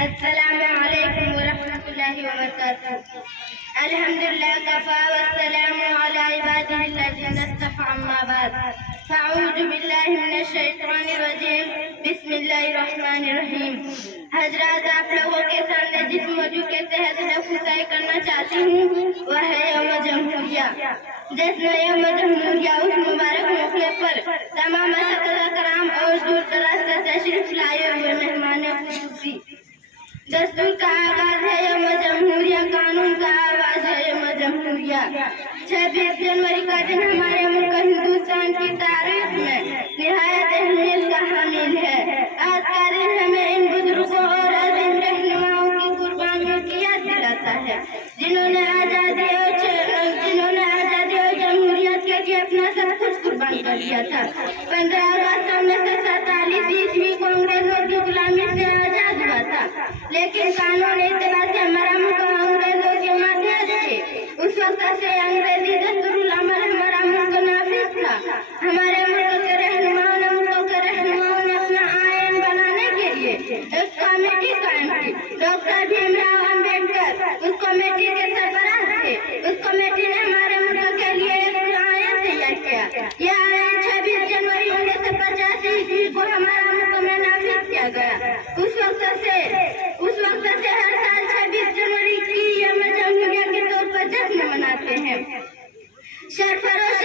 السلام عليكم ورحمة الله وبركاته. الحمد لله كفى والسلام على عباده الذين اصطفى أما بعد فأعوذ بالله من الشیطان الرجیم بسم اللہ الرحمن الرحیم. حضرات آپ لوگوں کے سامنے جس موضوع کے تحت خطبہ کرنا چاہتی ہوں وہ ہے یوم جمہوریہ. جشن یوم جمہوریہ اس مبارک موقع پر تمام اساتذہ کرام اور دور دراز سے تشریف لائے ہوئے مہمان خصوصی. دستور کا آغاز ہے یوم جمہوریہ، قانون کا آواز ہے یوم جمہوریہ. 26 جنوری کا دن ہمارے ملک ہندوستان کی تاریخ میں نہایت اہمیت کا حامل ہے. آج کا دن ہمیں ان بزرگوں اور عظیم رہنماؤں کی قربانیوں کی یاد دلاتا ہے جنہوں نے آزادی اور جمہوریت کے لیے اپنا سب کچھ قربان کر دیا تھا. 15 اگست 1947 عیسوی کو انگریزوں کی غلامی سے آزاد ہوا تھا، لیکن قانون اتباع سے ہمارا ملک انگریزوں کے ماتحت تھے. اس وقت سے انگریزی دستور العمل ہمارا ملک نافذ تھا. ہمارے ملک کے رہنماؤں نے اپنا آئین بنانے کے لیے ایک کمیٹی قائم کی. ڈاکٹر بھیم راؤ امبیڈکر اس کمیٹی کے سربراہ تھے. اس کمیٹی نے ہمارے ملک کے لیے ایک آئین تیار کیا. یہ آئین 26 جنوری 1950 عیسوی کو ہمارا ملک میں نافذ کیا گیا. اس وقت سے ہر سال 26 جنوری کی یوم جمہوریہ کے طور پر جشن مناتے ہیں. سرفروش